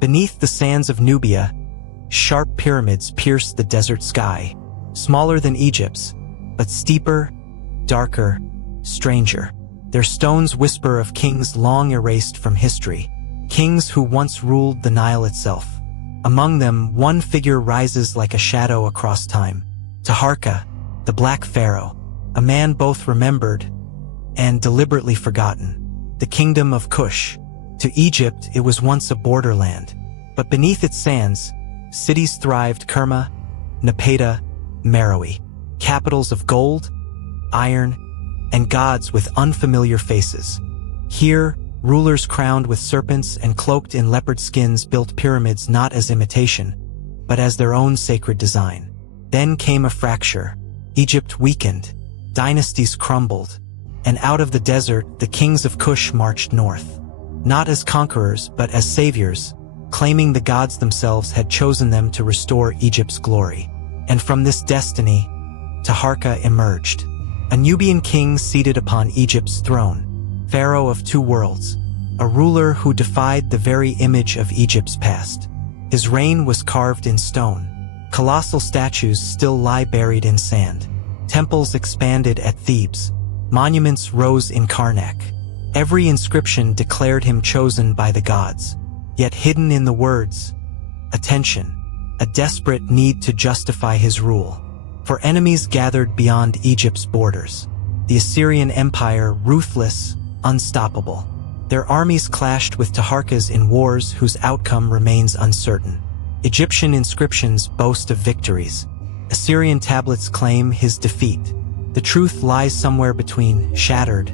Beneath the sands of Nubia, sharp pyramids pierce the desert sky, smaller than Egypt's, but steeper, darker, stranger. Their stones whisper of kings long erased from history, kings who once ruled the Nile itself. Among them, one figure rises like a shadow across time. Taharqa, the Black Pharaoh, a man both remembered and deliberately forgotten. The kingdom of Kush. To Egypt, it was once a borderland, but beneath its sands, cities thrived: Kerma, Napata, Meroe, capitals of gold, iron, and gods with unfamiliar faces. Here, rulers crowned with serpents and cloaked in leopard skins built pyramids not as imitation, but as their own sacred design. Then came a fracture. Egypt weakened, dynasties crumbled, and out of the desert the kings of Kush marched north. Not as conquerors, but as saviors, claiming the gods themselves had chosen them to restore Egypt's glory. And from this destiny, Taharqa emerged, a Nubian king seated upon Egypt's throne, pharaoh of two worlds, a ruler who defied the very image of Egypt's past. His reign was carved in stone. Colossal statues still lie buried in sand. Temples expanded at Thebes. Monuments rose in Karnak. Every inscription declared him chosen by the gods. Yet hidden in the words, attention, a desperate need to justify his rule. For enemies gathered beyond Egypt's borders. The Assyrian Empire, ruthless, unstoppable. Their armies clashed with Taharqa's in wars whose outcome remains uncertain. Egyptian inscriptions boast of victories. Assyrian tablets claim his defeat. The truth lies somewhere between shattered,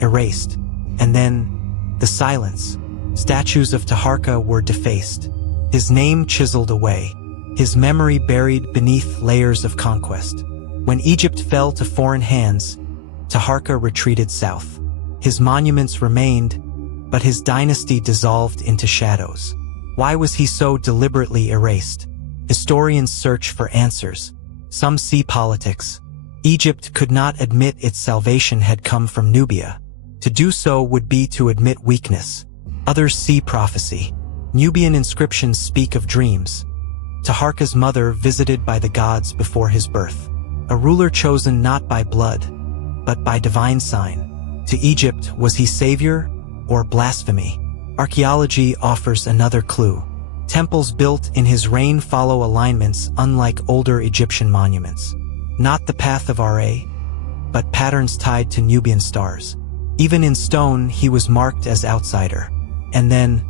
erased, and then the silence. Statues of Taharqa were defaced, his name chiseled away, his memory buried beneath layers of conquest. When Egypt fell to foreign hands, Taharqa retreated south. His monuments remained, but his dynasty dissolved into shadows. Why was he so deliberately erased? Historians search for answers. Some see politics. Egypt could not admit its salvation had come from Nubia. To do so would be to admit weakness. Others see prophecy. Nubian inscriptions speak of dreams. Taharqa's mother visited by the gods before his birth. A ruler chosen not by blood, but by divine sign. To Egypt, was he savior or blasphemy? Archaeology offers another clue. Temples built in his reign follow alignments unlike older Egyptian monuments. Not the path of Ra, but patterns tied to Nubian stars. Even in stone, he was marked as outsider. And then,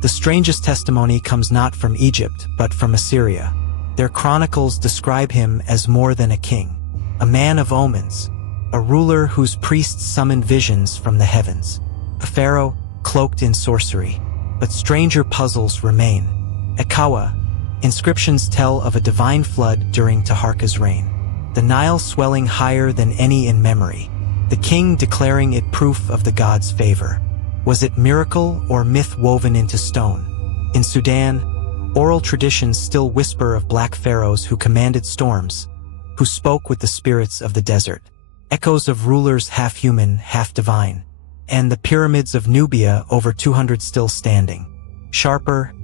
the strangest testimony comes not from Egypt, but from Assyria. Their chronicles describe him as more than a king, a man of omens, a ruler whose priests summoned visions from the heavens, a pharaoh cloaked in sorcery. But stranger puzzles remain. At Kawa, inscriptions tell of a divine flood during Taharqa's reign. The Nile swelling higher than any in memory, the king declaring it proof of the gods' favor. Was it miracle or myth woven into stone? In Sudan, oral traditions still whisper of Black Pharaohs who commanded storms, who spoke with the spirits of the desert. Echoes of rulers half human, half divine. And the pyramids of Nubia, over 200 still standing. Sharper,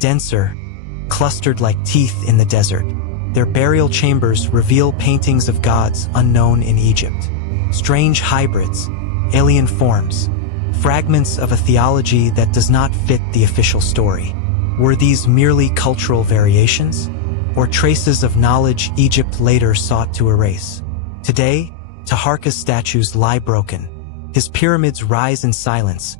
denser, clustered like teeth in the desert. Their burial chambers reveal paintings of gods unknown in Egypt. Strange hybrids, alien forms, fragments of a theology that does not fit the official story. Were these merely cultural variations, or traces of knowledge Egypt later sought to erase? Today, Taharqa's statues lie broken. His pyramids rise in silence,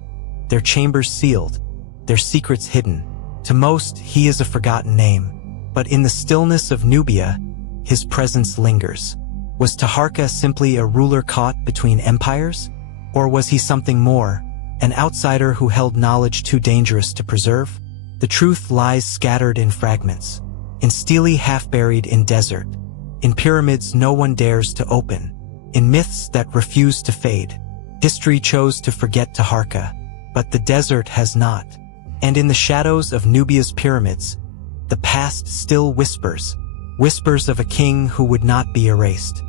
their chambers sealed, their secrets hidden. To most, he is a forgotten name, but in the stillness of Nubia, his presence lingers. Was Taharqa simply a ruler caught between empires? Or was he something more, an outsider who held knowledge too dangerous to preserve? The truth lies scattered in fragments, in stele half-buried in desert, in pyramids no one dares to open, in myths that refuse to fade. History chose to forget Taharqa, but the desert has not. And in the shadows of Nubia's pyramids, the past still whispers, whispers of a king who would not be erased.